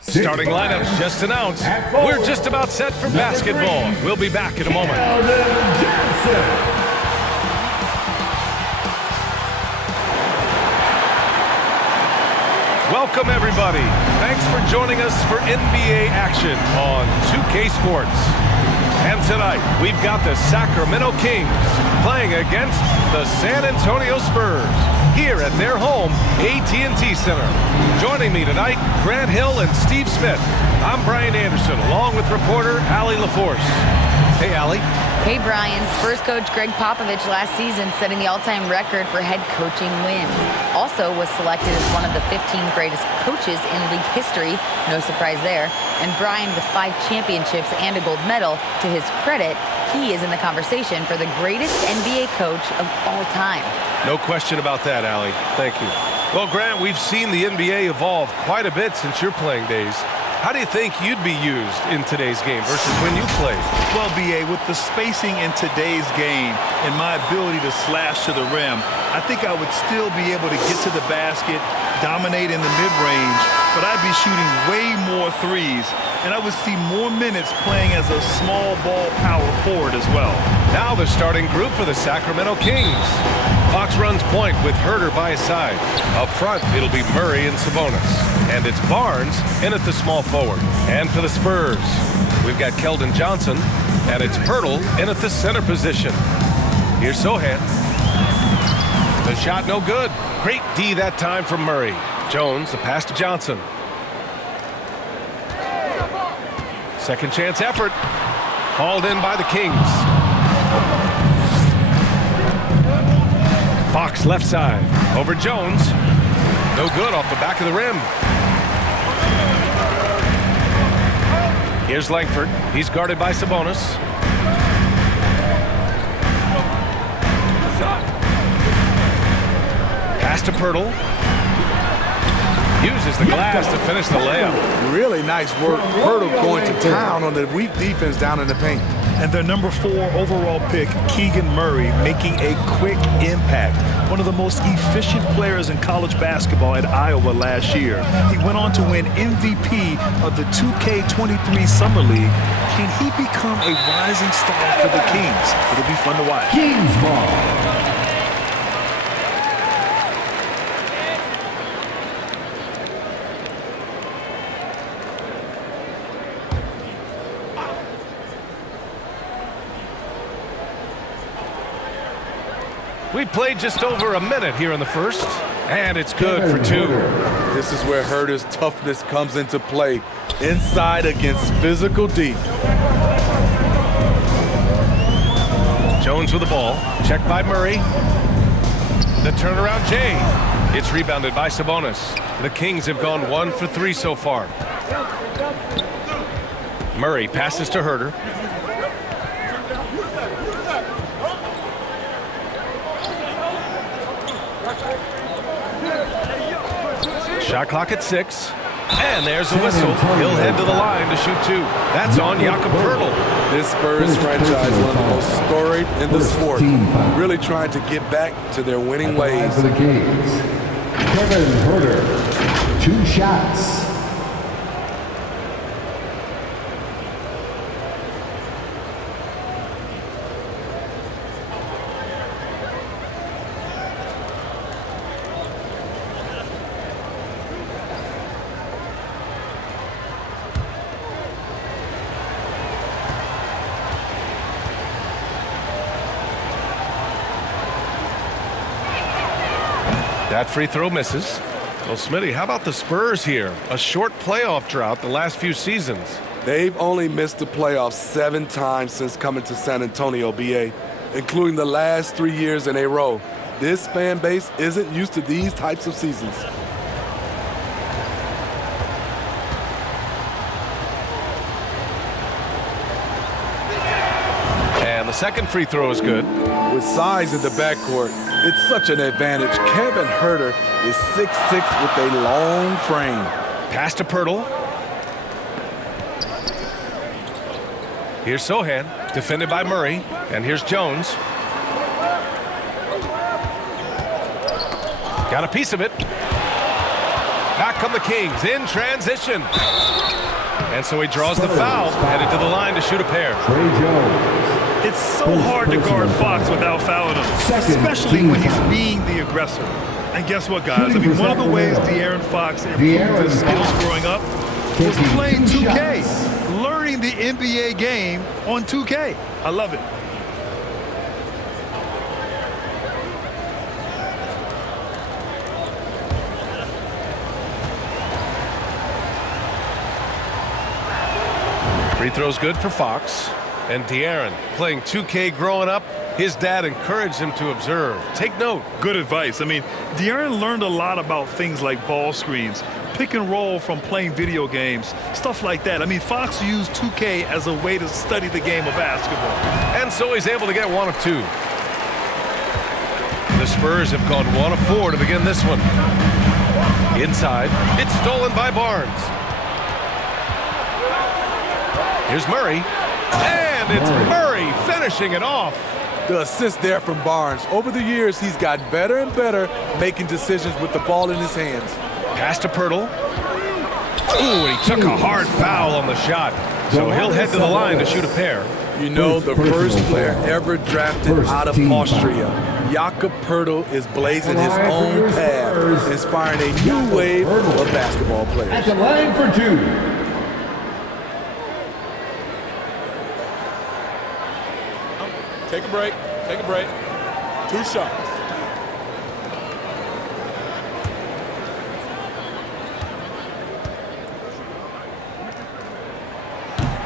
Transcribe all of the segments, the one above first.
Starting lineups just announced. We're just about set for basketball. We'll be back in a moment. Welcome, everybody. Thanks for joining us for NBA action on 2K Sports. And tonight, we've got the Sacramento Kings playing against the San Antonio Spurs here at their home, AT&T Center. Joining me tonight, Grant Hill and Steve Smith. I'm Brian Anderson, along with reporter Allie LaForce. Hey, Allie. Hey, Brian. Spurs coach Greg Popovich last season setting the all-time record for head coaching wins. Also was selected as one of the 15 greatest coaches in league history. No surprise there. And Brian, with 5 championships and a gold medal, to his credit, he is in the conversation for the greatest NBA coach of all time. No question about that, Allie. Thank you. Well, Grant, we've seen the NBA evolve quite a bit since your playing days. How do you think you'd be used in today's game versus when you played? Well, B.A., with the spacing in today's game and my ability to slash to the rim, I think I would still be able to get to the basket, dominate in the mid-range, but I'd be shooting way more threes, and I would see more minutes playing as a small ball power forward as well. Now the starting group for the Sacramento Kings. Fox runs point with Huerter by his side. Up front, it'll be Murray and Sabonis. And it's Barnes in at the small forward. And for the Spurs, we've got Keldon Johnson, and it's Huerter in at the center position. Here's Sohan. The shot no good. Great D that time from Murray. Jones, the pass to Johnson. Second chance effort. Hauled in by the Kings. Fox left side. Over Jones. No good off the back of the rim. Here's Langford. He's guarded by Sabonis. Pass to Huerter. Uses the glass to finish the layup. Really nice work. Huerter going to town on the weak defense down in the paint. And their number 4 overall pick, Keegan Murray, making a quick impact. One of the most efficient players in college basketball at Iowa last year. He went on to win MVP of the 2K23 Summer League. Can he become a rising star for the Kings? It'll be fun to watch. Kings ball. We played just over a minute here in the first, and it's good for 2. This is where Huerter's toughness comes into play. Inside against physical D. Jones with the ball. Checked by Murray. The turnaround J. It's rebounded by Sabonis. The Kings have gone 1 for 3 so far. Murray passes to Huerter. Shot clock at 6. And there's a whistle. He'll head to the line to shoot 2. That's on Jakob Huerter. This Spurs franchise, one of the most storied in the sport, really trying to get back to their winning ways. For the Kings, Kevin Huerter, 2 shots. That free throw misses. Well, Smitty, how about the Spurs here? A short playoff drought the last few seasons. They've only missed the playoffs 7 times since coming to San Antonio, BA, including the last 3 years in a row. This fan base isn't used to these types of seasons. And the second free throw is good. With size in the backcourt, it's such an advantage. Kevin Huerter is 6'6" with a long frame. Pass to Huerter. Here's Sohan, defended by Murray. And here's Jones. Got a piece of it. Back come the Kings in transition. And so he draws the foul, headed to the line to shoot a pair. It's so hard to guard Fox without fouling him, especially when he's being the aggressor. And guess what, guys? I mean, one of the ways De'Aaron Fox improved his skills growing up was playing 2K, learning the NBA game on 2K. I love it. Free throw's good for Fox. And De'Aaron playing 2K growing up, his dad encouraged him to observe. Take note. Good advice. I mean, De'Aaron learned a lot about things like ball screens, pick and roll from playing video games, stuff like that. I mean, Fox used 2K as a way to study the game of basketball. And so he's able to get 1 of 2. The Spurs have gone 1 of 4 to begin this one. Inside, it's stolen by Barnes. Here's Murray. And it's Murray finishing it off. The assist there from Barnes. Over the years, he's gotten better and better making decisions with the ball in his hands. Pass to Pirtle. Ooh, and he took a hard foul on the shot. So he'll head to the line to shoot a pair. You know, the first player ever drafted out of Austria. Jakob Pirtle is blazing his own path, inspiring a new wave of basketball players. At the line for 2. Take a break. Take a break. 2 shots.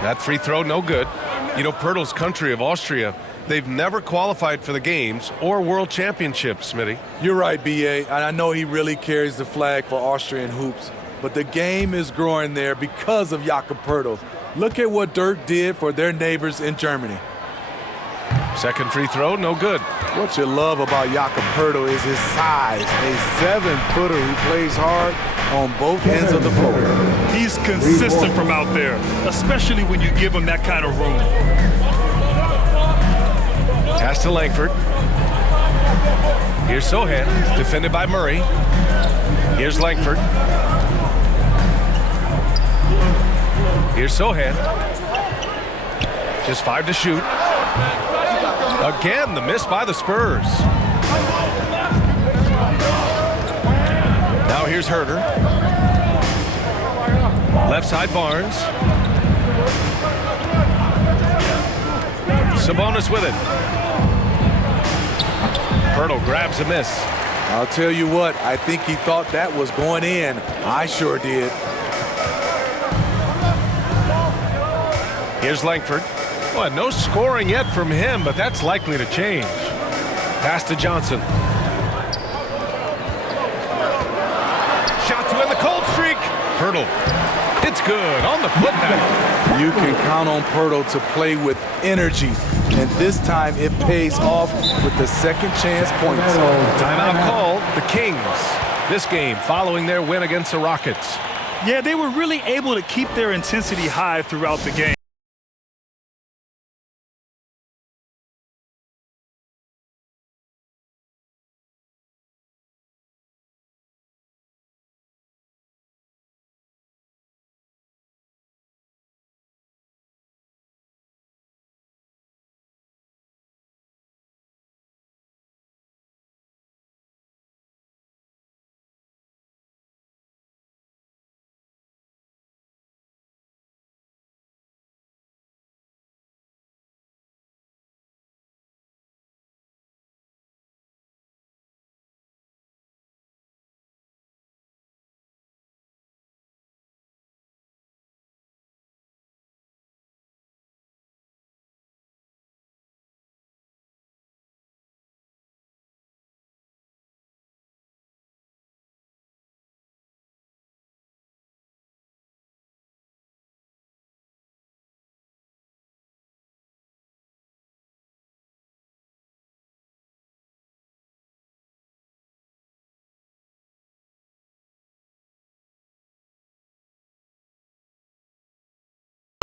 That free throw, no good. You know, Pirtle's country of Austria, they've never qualified for the games or world championships, Smitty. You're right, B.A. And I know he really carries the flag for Austrian hoops. But the game is growing there because of Jakob Pirtle. Look at what Dirk did for their neighbors in Germany. Second free throw, no good. What you love about Jakob Pirtle is his size. A 7-footer who plays hard on both ends of the floor. He's consistent from out there, especially when you give him that kind of room. Pass to Langford. Here's Sohan, defended by Murray. Here's Langford. Here's Sohan. Just 5 to shoot. Again, the miss by the Spurs. Now here's Huerter. Left side Barnes. Sabonis with it. Pirtle grabs a miss. I'll tell you what, I think he thought that was going in. I sure did. Here's Langford. Well, no scoring yet from him, but that's likely to change. Pass to Johnson. Shot to end the cold streak. Pirtle. It's good on the putback. You can count on Pirtle to play with energy, and this time it pays off with the second chance points. Timeout called. The Kings. This game following their win against the Rockets. Yeah, they were really able to keep their intensity high throughout the game.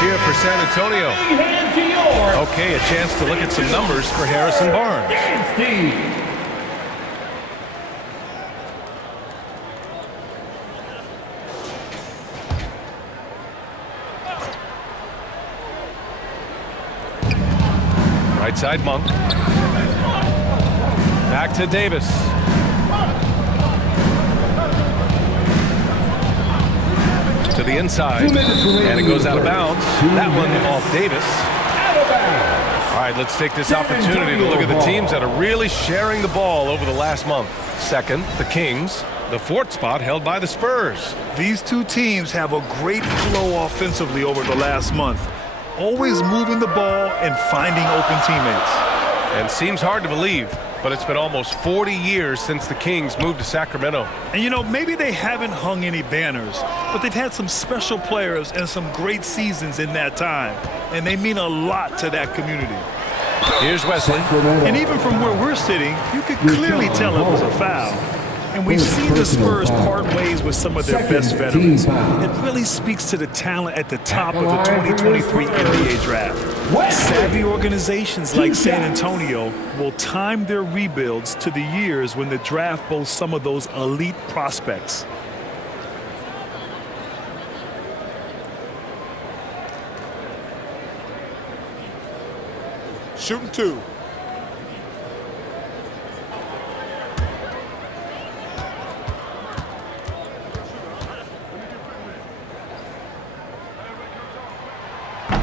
Here for San Antonio. Okay, a chance to look at some numbers for Harrison Barnes. Right side, Monk. Back to Davis. To the inside, and it goes out of bounds. That one off Davis. All right, let's take this opportunity to look at the teams that are really sharing the ball over the last month. Second, the Kings. The fourth spot held by the Spurs. These two teams have a great flow offensively over the last month. Always moving the ball and finding open teammates. And seems hard to believe, but it's been almost 40 years since the Kings moved to Sacramento. And, you know, maybe they haven't hung any banners, but they've had some special players and some great seasons in that time. And they mean a lot to that community. Here's Wesley. And even from where we're sitting, you could clearly tell it was a foul. And we've seen the Spurs part ways with some of their best veterans. It really speaks to the talent at the top of the 2023 NBA draft. Savvy organizations like San Antonio will time their rebuilds to the years when the draft boasts some of those elite prospects. Shooting two.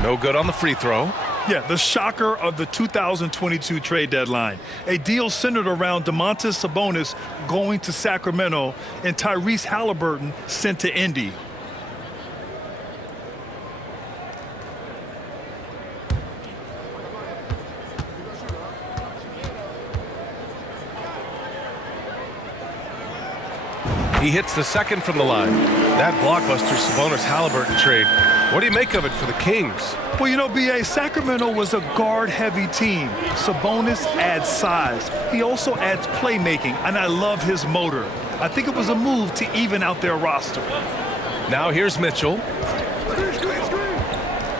No good on the free throw. Yeah, the shocker of the 2022 trade deadline. A deal centered around Domantas Sabonis going to Sacramento and Tyrese Halliburton sent to Indy. He hits the second from the line. That blockbuster Sabonis-Halliburton trade. What do you make of it for the Kings? Well, you know, B.A., Sacramento was a guard-heavy team. Sabonis adds size. He also adds playmaking, and I love his motor. I think it was a move to even out their roster. Now here's Mitchell.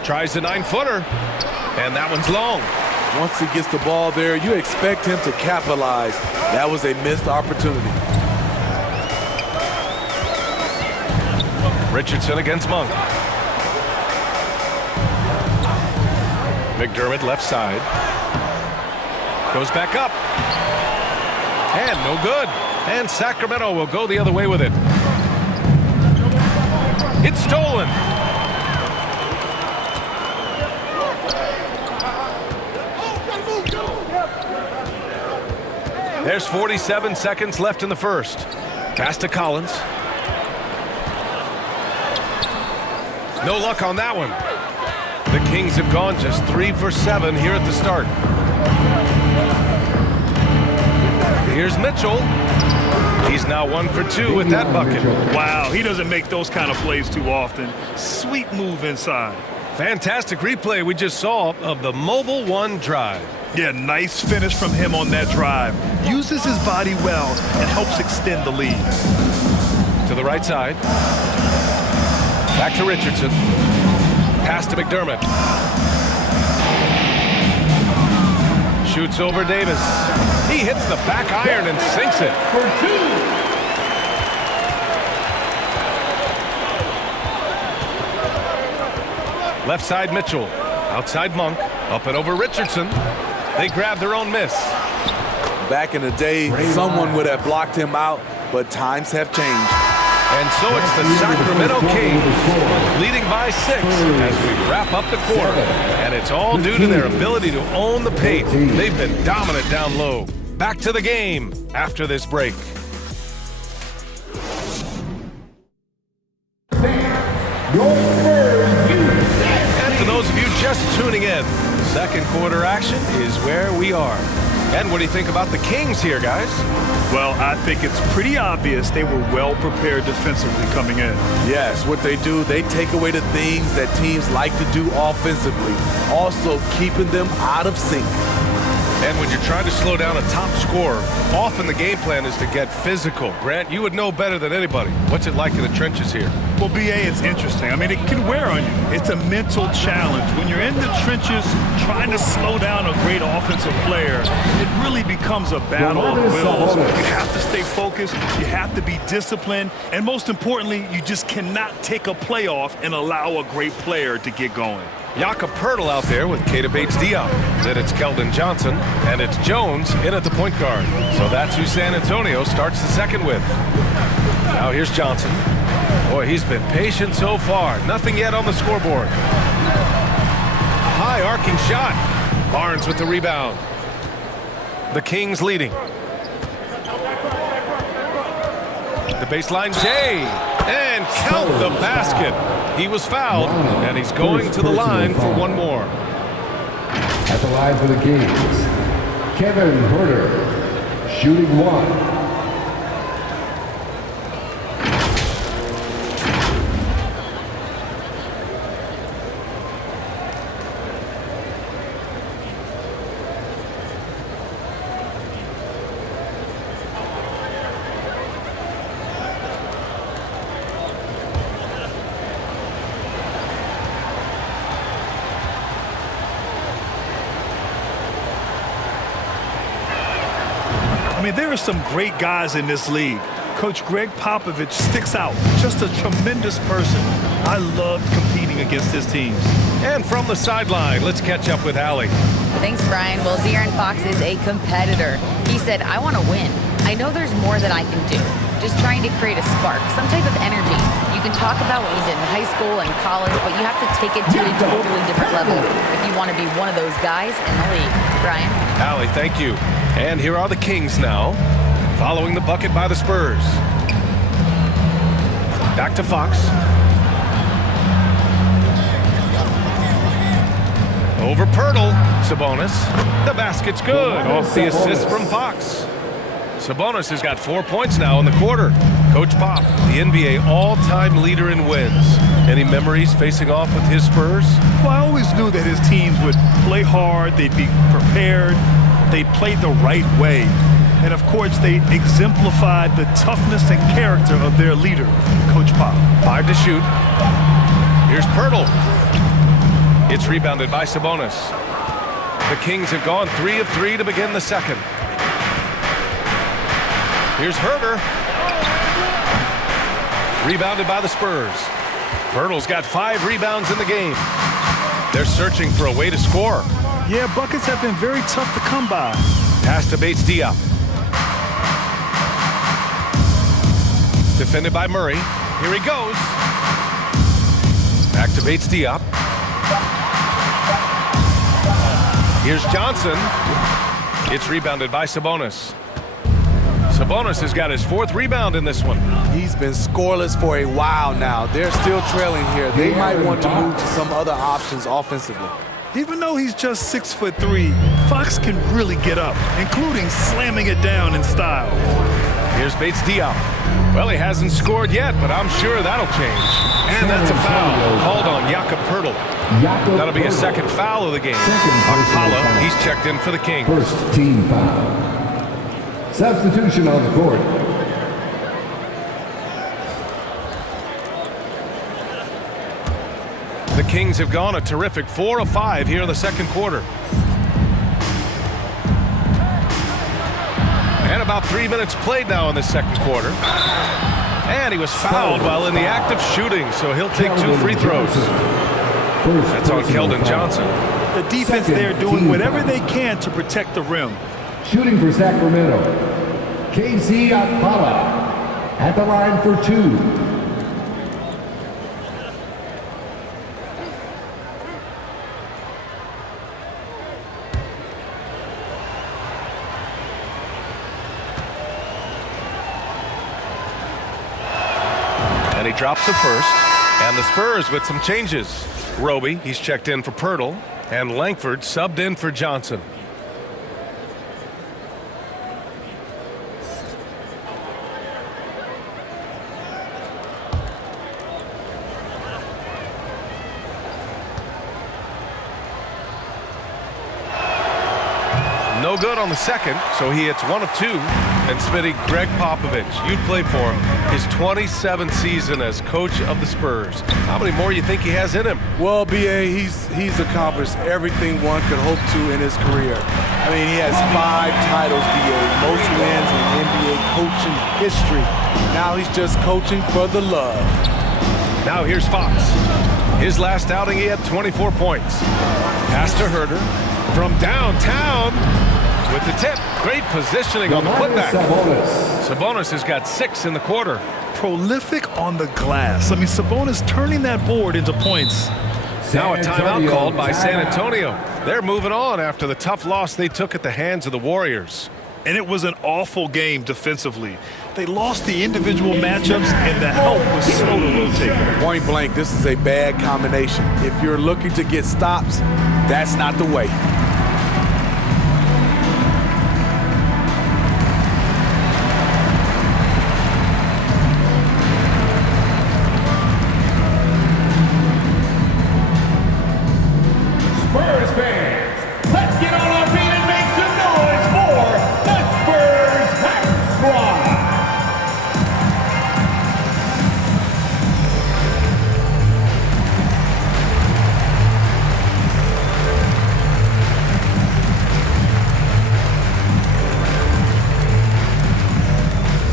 Tries the 9-footer, and that one's long. Once he gets the ball there, you expect him to capitalize. That was a missed opportunity. Richardson against Monk. McDermott left side. Goes back up. And no good. And Sacramento will go the other way with it. It's stolen. There's 47 seconds left in the first. Pass to Collins. No luck on that one. The Kings have gone just 3 for 7 here at the start. Here's Mitchell. He's now 1 for 2 with that bucket. Wow, he doesn't make those kind of plays too often. Sweet move inside. Fantastic replay we just saw of the Mobile One drive. Yeah, nice finish from him on that drive. Uses his body well and helps extend the lead. To the right side. Back to Richardson. Pass to McDermott. Shoots over Davis. He hits the back iron and sinks it. For two. Left side Mitchell. Outside Monk. Up and over Richardson. They grab their own miss. Back in the day, someone would have blocked him out, but times have changed. And so it's the Sacramento Kings leading by 6 as we wrap up the quarter. And it's all due to their ability to own the paint. They've been dominant down low. Back to the game after this break. And to those of you just tuning in, second quarter action is where we are. And what do you think about the Kings here, guys? Well, I think it's pretty obvious they were well prepared defensively coming in. Yes, what they do, they take away the things that teams like to do offensively, also keeping them out of sync. And when you're trying to slow down a top scorer, often the game plan is to get physical. Grant, you would know better than anybody. What's it like in the trenches here? Well, BA, it's interesting. I mean, it can wear on you. It's a mental challenge. When you're in the trenches trying to slow down a great offensive player, it really becomes a battle of wills. You have to stay focused. You have to be disciplined. And most importantly, you just cannot take a play off and allow a great player to get going. Jakob Poeltl out there with Keita Bates-Diop. Then it's Keldon Johnson, and it's Jones in at the point guard. So that's who San Antonio starts the second with. Now here's Johnson. Boy, he's been patient so far. Nothing yet on the scoreboard. High arcing shot. Barnes with the rebound. The Kings leading. The baseline Jay. And count the basket. He was fouled, and he's going to the line for one more. At the line for the Kings, Huerter, shooting one. I mean, there are some great guys in this league. Coach Greg Popovich sticks out. Just a tremendous person. I loved competing against his teams. And from the sideline, let's catch up with Allie. Thanks, Brian. Well, De'Aaron Fox is a competitor. He said, I want to win. I know there's more that I can do. Just trying to create a spark, some type of energy. You can talk about what you did in high school and college, but you have to take it to a totally different level if you want to be one of those guys in the league. Brian? Allie, thank you. And here are the Kings now, following the bucket by the Spurs. Back to Fox. Over Poeltl. Sabonis. The basket's good. Off the assist from Fox. Sabonis has got 4 points now in the quarter. Coach Pop, the NBA all-time leader in wins. Any memories facing off with his Spurs? Well, I always knew that his teams would play hard, they'd be prepared, they played the right way. And of course, they exemplified the toughness and character of their leader, Coach Pop. 5 to shoot. Here's Poeltl. It's rebounded by Sabonis. The Kings have gone 3 of 3 to begin the second. Here's Huerter. Rebounded by the Spurs. Poeltl's got 5 rebounds in the game. They're searching for a way to score. Yeah, buckets have been very tough to come by. Pass to Bates-Diop. Defended by Murray. Here he goes. Back to Bates-Diop. Here's Johnson. It's rebounded by Sabonis. Sabonis has got his 4th rebound in this one. He's been scoreless for a while now. They're still trailing here. They might want to move to some other options offensively. Even though he's just 6'3", Fox can really get up, including slamming it down in style. Here's Bates-Diop. Well, he hasn't scored yet, but I'm sure that'll change. And that's a foul called on Jakob Poeltl. That'll be a second foul of the game. Akpala, he's checked in for the Kings. First team foul. Substitution on the court. The Kings have gone a terrific 4 of 5 here in the second quarter. And about 3 minutes played now in the second quarter. And he was fouled while in the act of shooting, so he'll take 2 free throws. That's on Keldon Johnson. The defense there doing whatever they can to protect the rim. Shooting for Sacramento, Akpala at the line for 2. And he drops the first. And the Spurs with some changes. Roby, he's checked in for Poeltl. And Langford subbed in for Johnson. No good on the second, so he hits 1 of 2. And Smitty, Greg Popovich, you played for him. His 27th season as coach of the Spurs. How many more you think he has in him? Well, BA, he's accomplished everything one could hope to in his career. I mean, he has 5 titles, BA, most wins in NBA coaching history. Now he's just coaching for the love. Now here's Fox. His last outing, he had 24 points. Pass to Huerter from downtown with the tip. Great positioning on the putback. Sabonis has got 6 in the quarter. Prolific on the glass. I mean, Sabonis turning that board into points. Now a timeout called by San Antonio. They're moving on after the tough loss they took at the hands of the Warriors. And it was an awful game defensively. They lost the individual matchups, and the help was slow to rotate. Point blank, this is a bad combination. If you're looking to get stops, that's not the way. Spurs fans, let's get on our feet and make some noise for the Spurs Hype Squad.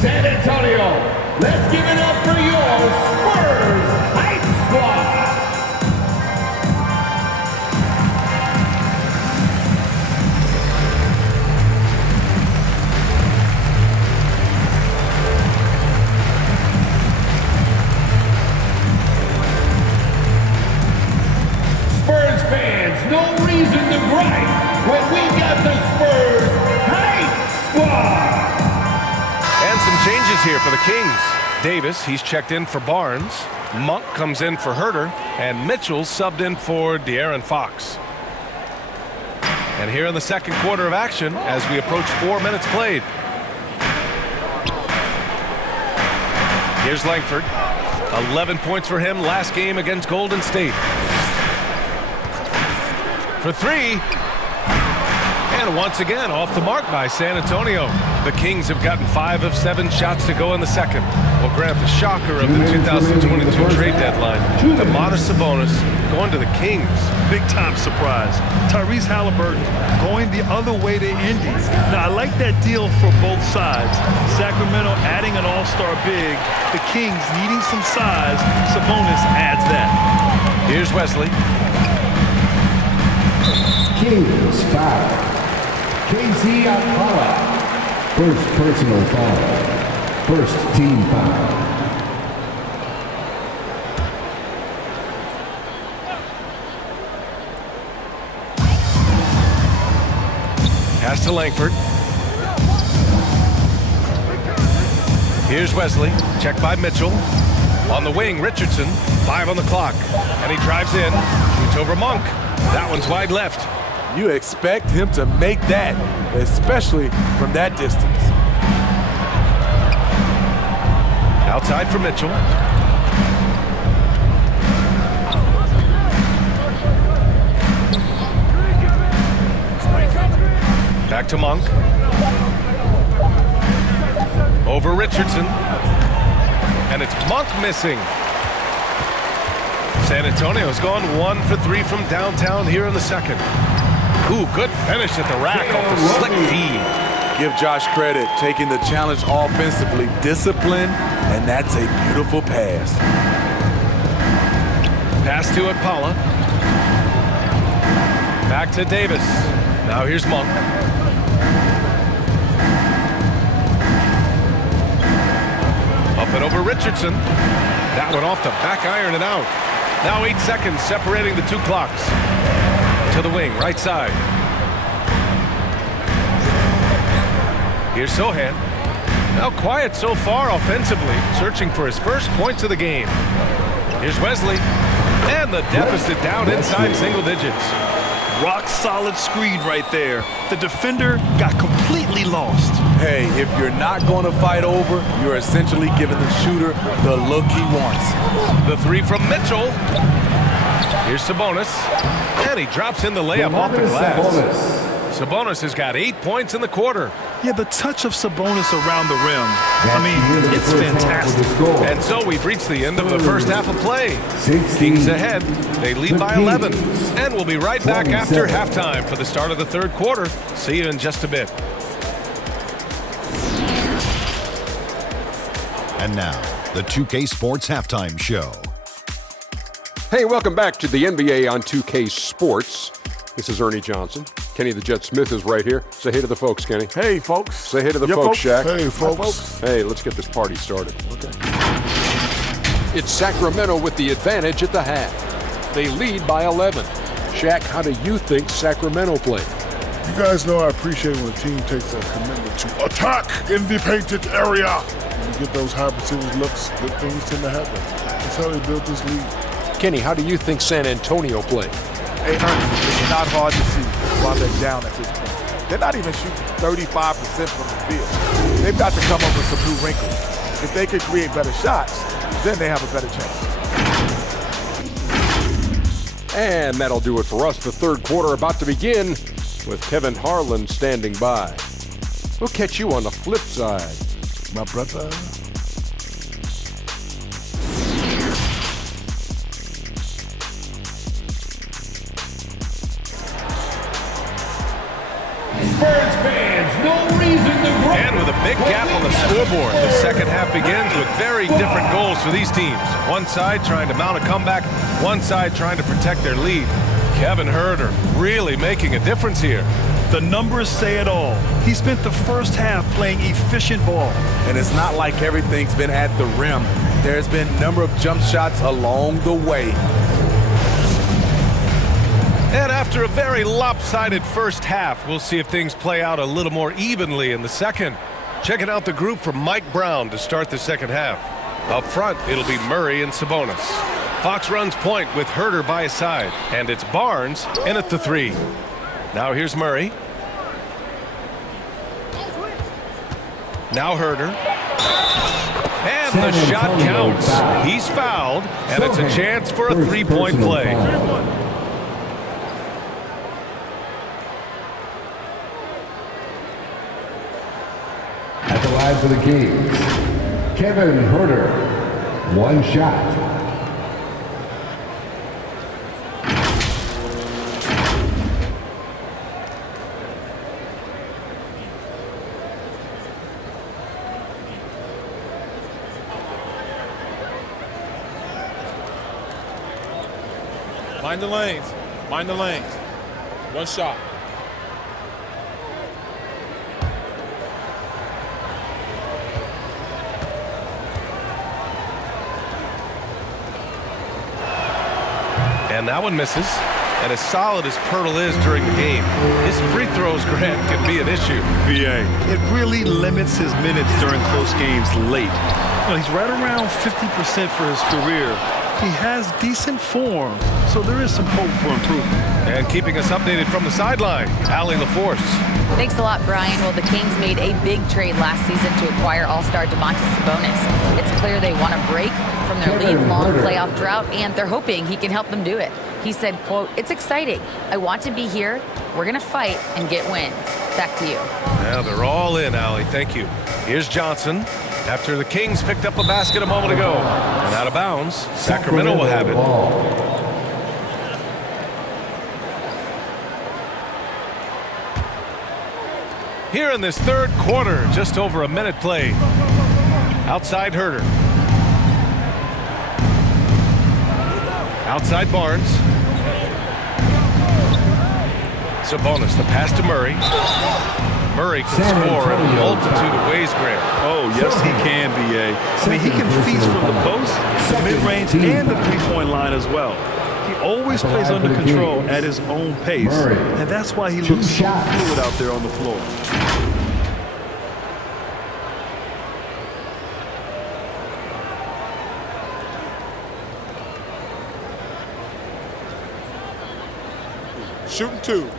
San Antonio, let's give it up for your Spurs Hype Squad. Spurs fans, no reason to gripe when we got the Spurs Hype Squad. And some changes here for the Kings. Davis, he's checked in for Barnes. Monk comes in for Huerter. And Mitchell subbed in for De'Aaron Fox. And here in the second quarter of action as we approach 4 minutes played. Here's Langford. 11 points for him last game against Golden State. For 3. And once again off the mark by San Antonio. The Kings have gotten 5 of 7 shots to go in the second. Well, Grant, the shocker of the 2022 trade deadline, Domantas Sabonis going to the Kings. Big-time surprise. Tyrese Halliburton going the other way to Indy. Now, I like that deal for both sides. Sacramento adding an all-star big. The Kings needing some size. Sabonis adds that. Here's Wesley. Kings foul. Casey Akala. First personal foul. First team foul. Pass to Langford. Here's Wesley. Checked by Mitchell. On the wing, Richardson. 5 on the clock. And he drives in. Shoots over Monk. That one's wide left. You expect him to make that, especially from that distance. Outside for Mitchell. Back to Monk. Over Richardson. And it's Monk missing. San Antonio's gone 1 for 3 from downtown here in the second. Ooh, good finish at the rack off the slick feed. Give Josh credit, taking the challenge offensively, discipline, and that's a beautiful pass. Pass to Akpala. Back to Davis. Now here's Monk. Up and over Richardson. That one off the back iron and out. Now 8 seconds separating the 2 clocks. To the wing, right side. Here's Sohan. Now quiet so far offensively, searching for his first points of the game. Here's Wesley. And the deficit down inside single digits. Rock solid screen right there. The defender got completely lost. Hey, if you're not going to fight over, you're essentially giving the shooter the look he wants. The 3 from Mitchell. Here's Sabonis. And he drops in the layup off the glass. Sabonis has got 8 points in the quarter. Yeah, the touch of Sabonis around the rim, I mean, it's fantastic. And so we've reached the end of the first half of play. Kings ahead. They lead by 11. And we'll be right back after halftime for the start of the third quarter. See you in just a bit. And now, the 2K Sports Halftime Show. Hey, welcome back to the NBA on 2K Sports. This is Ernie Johnson. Kenny the Jet Smith is right here. Say hey to the folks, Kenny. Hey, folks. Say hey to the folks, Shaq. Hey, folks. Hey, let's get this party started. Okay. It's Sacramento with the advantage at the half. They lead by 11. Shaq, how do you think Sacramento played? You guys know I appreciate when a team takes a commitment to attack in the painted area. When you get those high percentage looks, good things tend to happen. That's how they built this league. Kenny, how do you think San Antonio played? Hey, Ernest, it's not hard to see while they're down at this point. They're not even shooting 35% from the field. They've got to come up with some new wrinkles. If they could create better shots, then they have a better chance. And that'll do it for us. The third quarter about to begin with Kevin Harlan standing by. We'll catch you on the flip side, My brother. Spurs fans, no reason to grow. And with a big gap on the scoreboard, the second half begins with very different goals for these teams. One side trying to mount a comeback, one side trying to protect their lead. Kevin Huerter really making a difference here. The numbers say it all. He spent the first half playing efficient ball. And it's not like everything's been at the rim. There's been a number of jump shots along the way. And after a very lopsided first half, we'll see if things play out a little more evenly in the second. Checking out the group from Mike Brown to start the second half. Up front, it'll be Murray and Sabonis. Fox runs point with Huerter by his side. And it's Barnes in at the 3. Now here's Murray. Now Huerter. And the shot counts. He's fouled, and it's a chance for a three-point play. At the line for the Kings, Kevin Huerter, one shot. Mind the lanes. Mind the lanes. One shot. And that one misses. And as solid as Pirtle is during the game, his free throws, Grant, can be an issue. BA, it really limits his minutes during close games late. You know, he's right around 50% for his career. He has decent form, so there is some hope for improvement. And keeping us updated from the sideline, Allie LaForce. Thanks a lot, Brian. Well, the Kings made a big trade last season to acquire all-star Domantas Sabonis. It's clear they want to break from their league-long playoff drought, and they're hoping he can help them do it. He said, quote, "It's exciting. I want to be here. We're going to fight and get wins." Back to you. Now they're all in, Allie. Thank you. Here's Johnson. After the Kings picked up a basket a moment ago. And out of bounds, Sacramento will have it. Here in this third quarter, just over a minute played. Outside Huerter. Outside Barnes. Sabonis, the pass to Murray. Murray can score in a multitude of ways, Grant. Oh, yes, he can, BA. I mean, he can feast from the post, the mid-range, and the three-point line as well. He always plays under control at his own pace, and that's why he looks so fluid out there on the floor. Shooting two.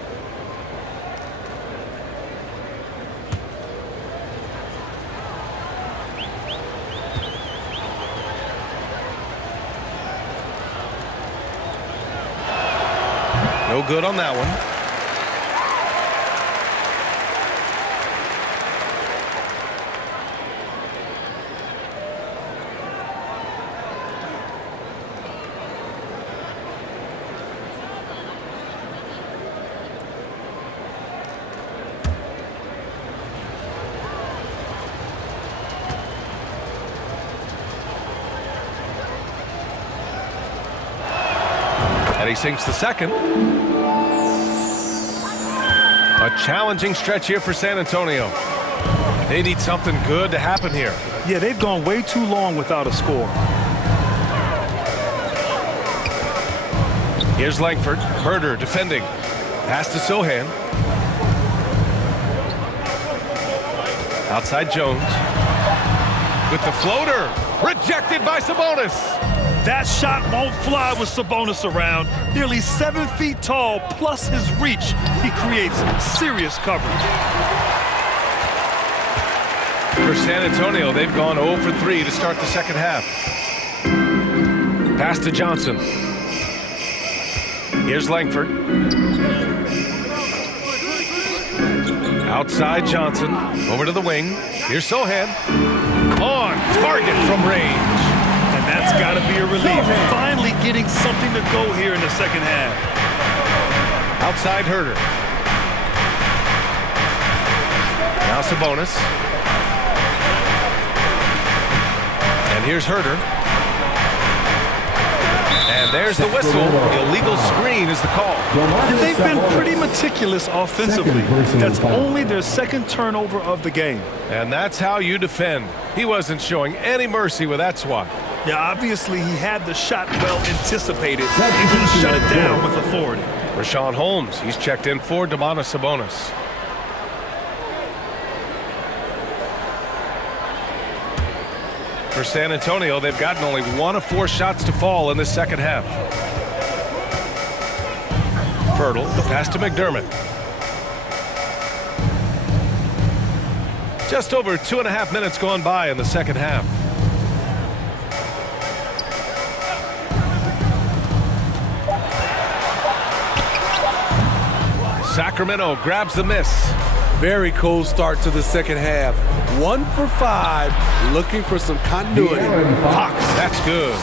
No good on that one. And he sinks the second. A challenging stretch here for San Antonio. They need something good to happen here. Yeah, they've gone way too long without a score. Here's Langford. Huerter defending. Pass to Sohan. Outside Jones. With the floater. Rejected by Sabonis. That shot won't fly with Sabonis around. Nearly 7 feet tall, plus his reach. He creates serious coverage. For San Antonio, they've gone 0 for 3 to start the second half. Pass to Johnson. Here's Langford. Outside Johnson. Over to the wing. Here's Sohan. On target from range. And that's got to be a relief. Finally getting something to go here in the second half. Outside Huerter. Now Sabonis. And here's Huerter. And there's the whistle. Illegal screen is the call. And they've been pretty meticulous offensively. That's only their second turnover of the game. And that's how you defend. He wasn't showing any mercy with that swat. Yeah, obviously he had the shot well anticipated and can shut it down with authority. Rashawn Holmes, he's checked in for Domantas Sabonis. For San Antonio, they've gotten only 1 of 4 shots to fall in the second half. Pirtle, the pass to McDermott. Just over 2.5 minutes gone by in the second half. Sacramento grabs the miss. Very cold start to the second half. 1 for 5, looking for some continuity. Fox, that's good.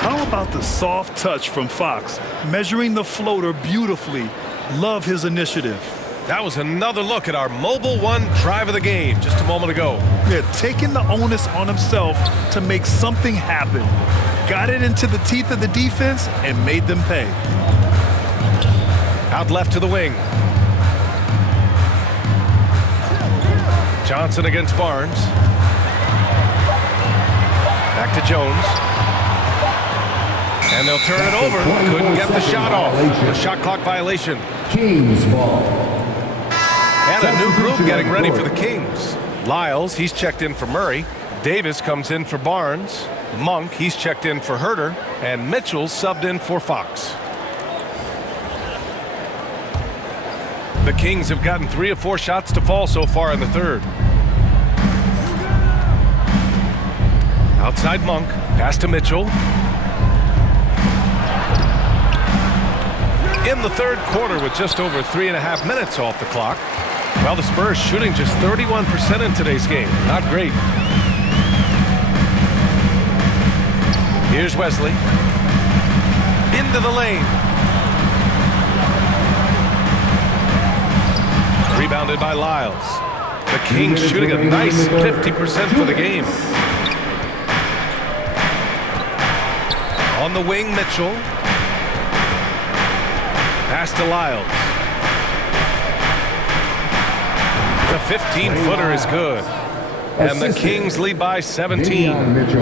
How about the soft touch from Fox? Measuring the floater beautifully. Love his initiative. That was another look at our Mobile One drive of the game just a moment ago. Yeah, taking the onus on himself to make something happen. Got it into the teeth of the defense and made them pay. Out left to the wing. Johnson against Barnes. Back to Jones. And they'll turn it over. Couldn't get the shot off. A shot clock violation. Kings ball. And a new group getting ready for the Kings. Lyles, he's checked in for Murray. Davis comes in for Barnes. Monk, he's checked in for Huerter. And Mitchell subbed in for Fox. The Kings have gotten 3 of 4 shots to fall so far in the third. Outside Monk, pass to Mitchell. In the third quarter with just over 3.5 minutes off the clock. Well, the Spurs shooting just 31% in today's game. Not great. Here's Wesley. Into the lane. Rebounded by Lyles. The Kings shooting a nice 50% for the game. On the wing, Mitchell. Pass to Lyles. The 15-footer is good. And the Kings lead by 17.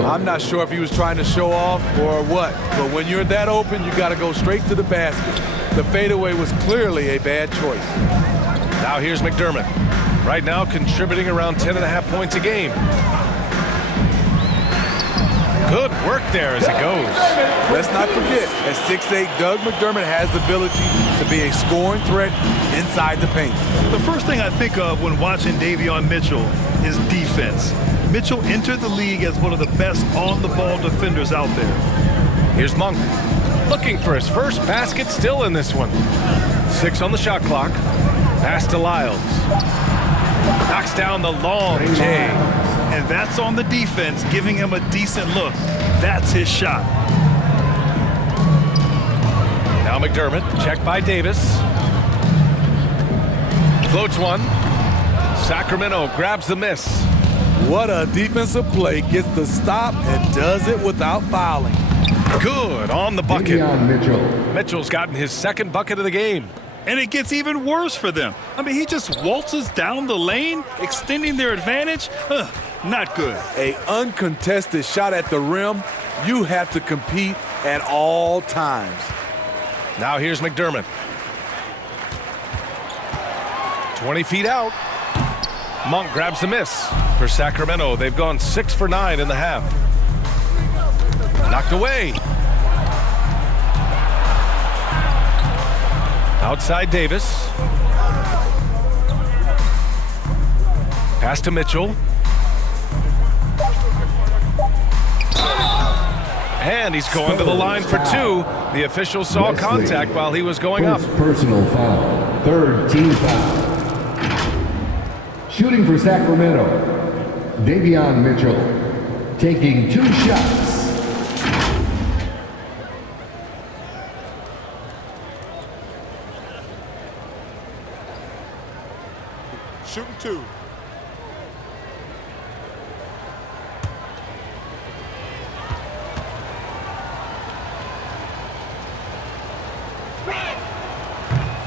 I'm not sure if he was trying to show off or what, but when you're that open, you got to go straight to the basket. The fadeaway was clearly a bad choice. Now here's McDermott. Right now contributing around 10.5 points a game. Good work there as it goes. Let's not forget, at 6'8", Doug McDermott has the ability to be a scoring threat inside the paint. The first thing I think of when watching Davion Mitchell is defense. Mitchell entered the league as one of the best on-the-ball defenders out there. Here's Monk. Looking for his first basket still in this one. 6 on the shot clock. Pass to Lyles. Knocks down the long J. And that's on the defense, giving him a decent look. That's his shot. Now McDermott, checked by Davis. Floats one. Sacramento grabs the miss. What a defensive play. Gets the stop and does it without fouling. Good on the bucket. Mitchell. Mitchell's gotten his second bucket of the game. And it gets even worse for them. I mean, he just waltzes down the lane, extending their advantage. Not good. An uncontested shot at the rim, you have to compete at all times. Now here's McDermott. 20 feet out. Monk grabs the miss. For Sacramento, they've gone 6 for 9 in the half. Knocked away. Outside Davis. Pass to Mitchell. And he's going to the line for 2. The official saw contact while he was going up. Personal foul. Third team foul. Shooting for Sacramento, Davion Mitchell, taking 2 shots. Shooting 2.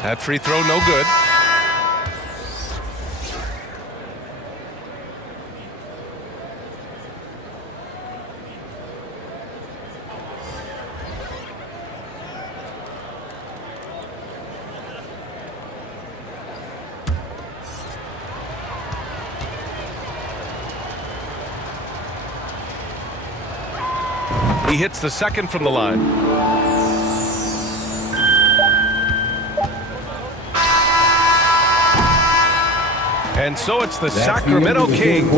That free throw no good. He hits the second from the line. And so it's the Sacramento Kings.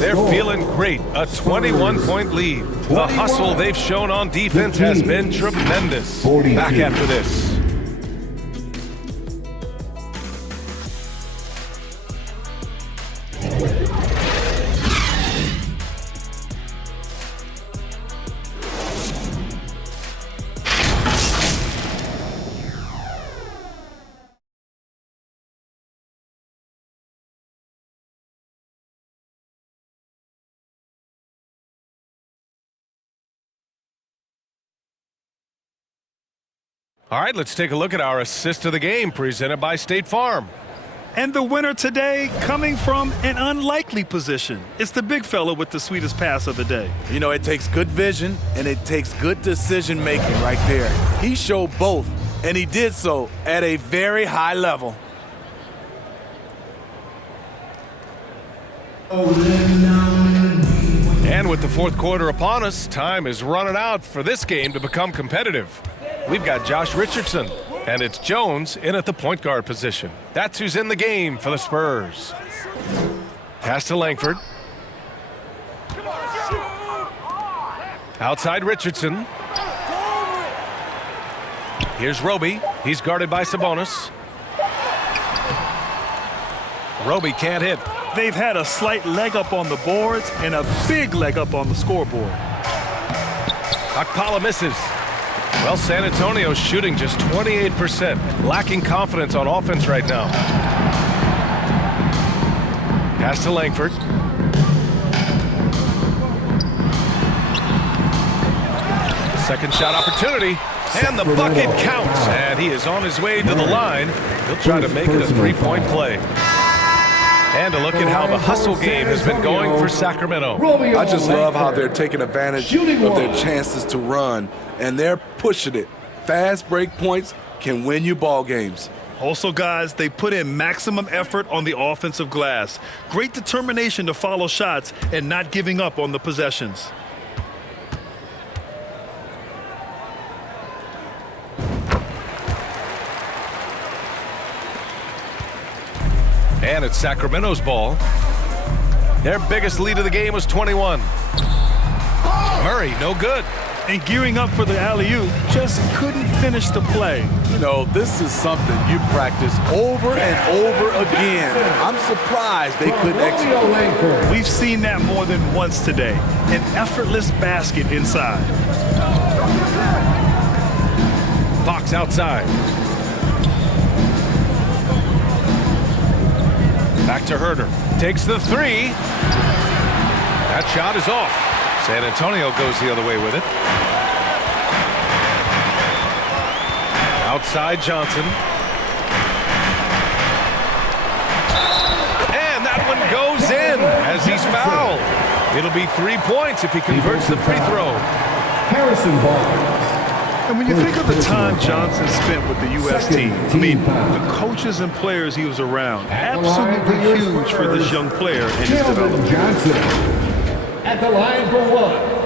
They're feeling great. A 21-point lead. The hustle they've shown on defense has been tremendous. Back after this. All right, let's take a look at our assist of the game presented by State Farm. And the winner today coming from an unlikely position. It's the big fella with the sweetest pass of the day. You know, it takes good vision and it takes good decision making right there. He showed both, and he did so at a very high level. And with the fourth quarter upon us, time is running out for this game to become competitive. We've got Josh Richardson, and it's Jones in at the point guard position. That's who's in the game for the Spurs. Pass to Langford. Outside Richardson. Here's Roby. He's guarded by Sabonis. Roby can't hit. They've had a slight leg up on the boards and a big leg up on the scoreboard. Akpala misses. Well, San Antonio's shooting just 28%, lacking confidence on offense right now. Pass to Langford. Second shot opportunity, and the bucket counts, and he is on his way to the line. He'll try to make it a three-point play. And a look at how the hustle game has been going for Sacramento. I just love how they're taking advantage of their chances to run, and they're pushing it. Fast break points can win you ball games. Also, guys, they put in maximum effort on the offensive glass. Great determination to follow shots and not giving up on the possessions. And it's Sacramento's ball. Their biggest lead of the game was 21. Murray, no good. And gearing up for the alley-oop, just couldn't finish the play. You know, this is something you practice over and over again. I'm surprised they couldn't execute. We've seen that more than once today. An effortless basket inside. Fox outside. Back to Huerter. Takes the three. That shot is off. San Antonio goes the other way with it. Outside Johnson. And that one goes in as he's fouled. It'll be 3 points if he converts the free throw. Harrison Barnes. And when you think of the time Johnson spent with the U.S. team, I mean, the coaches and players he was around, absolutely huge for this young player and his development. Johnson at the line for one.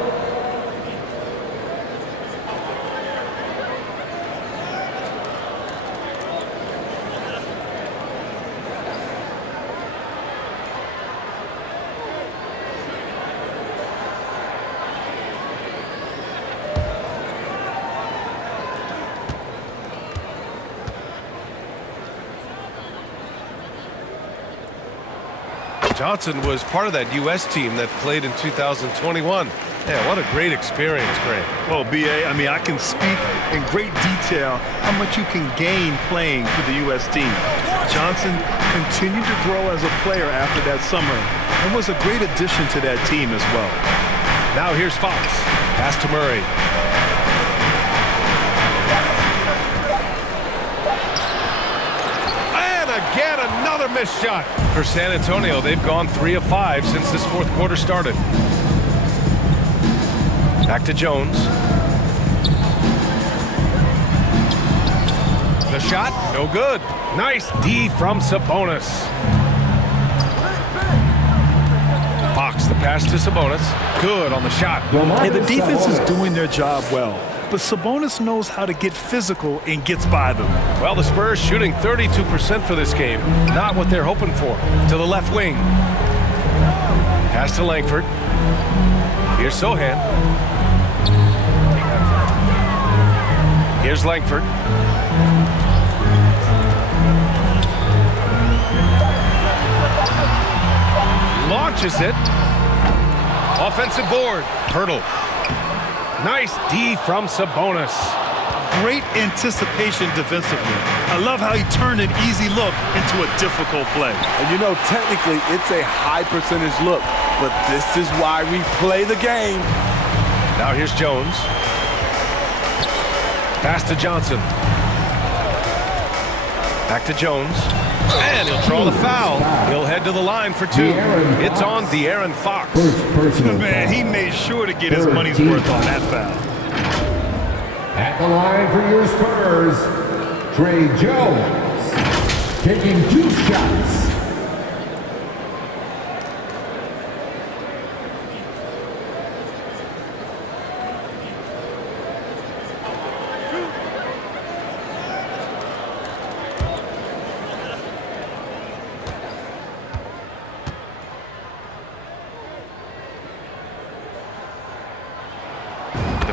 Johnson was part of that U.S. team that played in 2021. Yeah, what a great experience, Greg. Well, B.A., I mean, I can speak in great detail how much you can gain playing for the U.S. team. Johnson continued to grow as a player after that summer and was a great addition to that team as well. Now here's Fox. Pass to Murray. Again, another missed shot for San Antonio. They've gone 3 of 5 since this fourth quarter started. Back to Jones. The shot, no good. Nice D from Sabonis. Fox, the pass to Sabonis. Good on the shot. Hey, the defense is doing their job well, but Sabonis knows how to get physical and gets by them. Well, the Spurs shooting 32% for this game. Not what they're hoping for. To the left wing. Pass to Langford. Here's Sohan. Here's Langford. Launches it. Offensive board. Huerter. Nice D from Sabonis. Great anticipation defensively. I love how he turned an easy look into a difficult play. And you know, technically, it's a high percentage look, but this is why we play the game. Now here's Jones. Pass to Johnson. Back to Jones. And he'll draw the foul. He'll head to the line for 2. It's on De'Aaron Fox. Man, he made sure to get his money's worth on that foul. At the line for your Spurs, Trey Jones, taking 2 shots.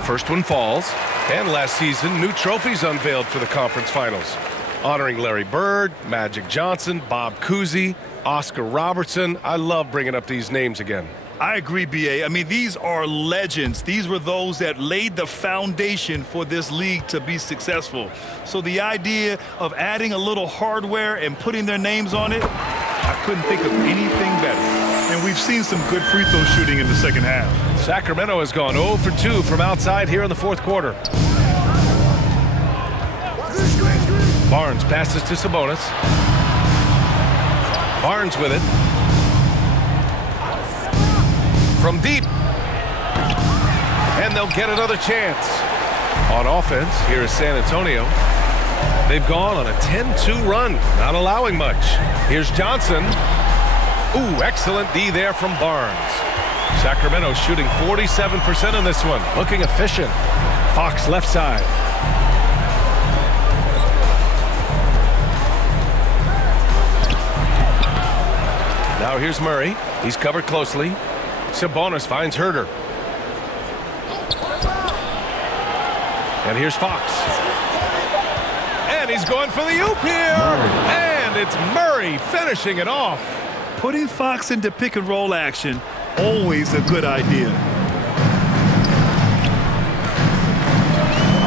First one falls, and last season, new trophies unveiled for the conference finals, honoring Larry Bird, Magic Johnson, Bob Cousy, Oscar Robertson. I love bringing up these names again. I agree, B.A. I mean, these are legends. These were those that laid the foundation for this league to be successful. So the idea of adding a little hardware and putting their names on it, I couldn't think of anything better. And we've seen some good free throw shooting in the second half. Sacramento has gone 0 for 2 from outside here in the fourth quarter. Barnes passes to Sabonis. Barnes with it. From deep. And they'll get another chance. On offense, here is San Antonio. They've gone on a 10-2 run, not allowing much. Here's Johnson. Ooh, excellent D there from Barnes. Sacramento shooting 47% in this one. Looking efficient. Fox left side. Now here's Murray. He's covered closely. Sabonis finds Huerter. And here's Fox. And he's going for the oop here. And it's Murray finishing it off. Putting Fox into pick and roll action, always a good idea.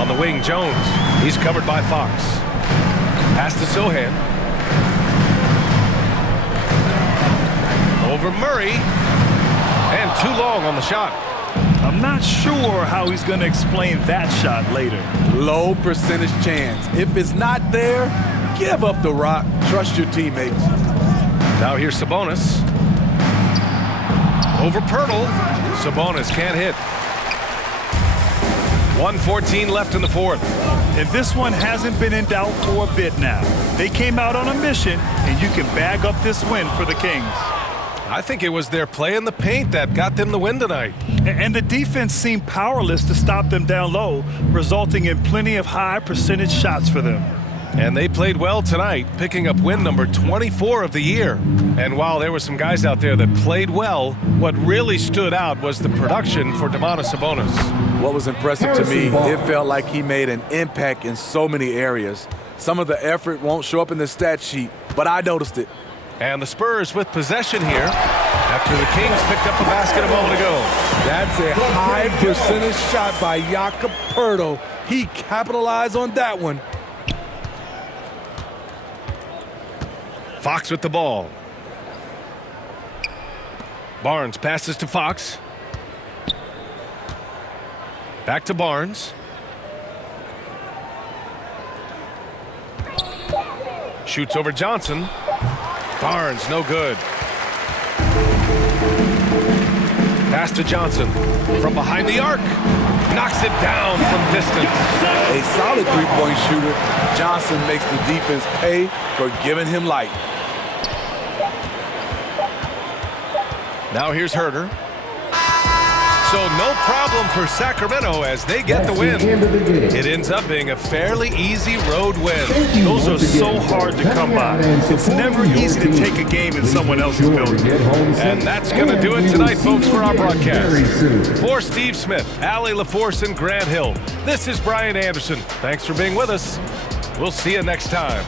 On the wing, Jones. He's covered by Fox. Pass to Sohan. Over Murray. And too long on the shot. I'm not sure how he's going to explain that shot later. Low percentage chance. If it's not there, give up the rock. Trust your teammates. Now here's Sabonis. Over Pirtle. Sabonis can't hit. 1:14 left in the fourth. And this one hasn't been in doubt for a bit now. They came out on a mission, and you can bag up this win for the Kings. I think it was their play in the paint that got them the win tonight. And the defense seemed powerless to stop them down low, resulting in plenty of high percentage shots for them. And they played well tonight, picking up win number 24 of the year. And while there were some guys out there that played well, what really stood out was the production for Domantas Sabonis. What was impressive to me, it felt like he made an impact in so many areas. Some of the effort won't show up in the stat sheet, but I noticed it. And the Spurs with possession here after the Kings picked up a basket a moment ago. That's a high percentage shot by Huerter. He capitalized on that one. Fox with the ball. Barnes passes to Fox. Back to Barnes. Shoots over Johnson. Barnes, no good. Pass to Johnson from behind the arc. Knocks it down from distance. A solid three-point shooter. Johnson makes the defense pay for giving him light. Now here's Huerter. So no problem for Sacramento as they get the win. It ends up being a fairly easy road win. Those are so hard to come by. It's never easy to take a game in someone else's building. And that's going to do it tonight, folks, for our broadcast. For Steve Smith, Allie LaForce, and Grant Hill, this is Brian Anderson. Thanks for being with us. We'll see you next time.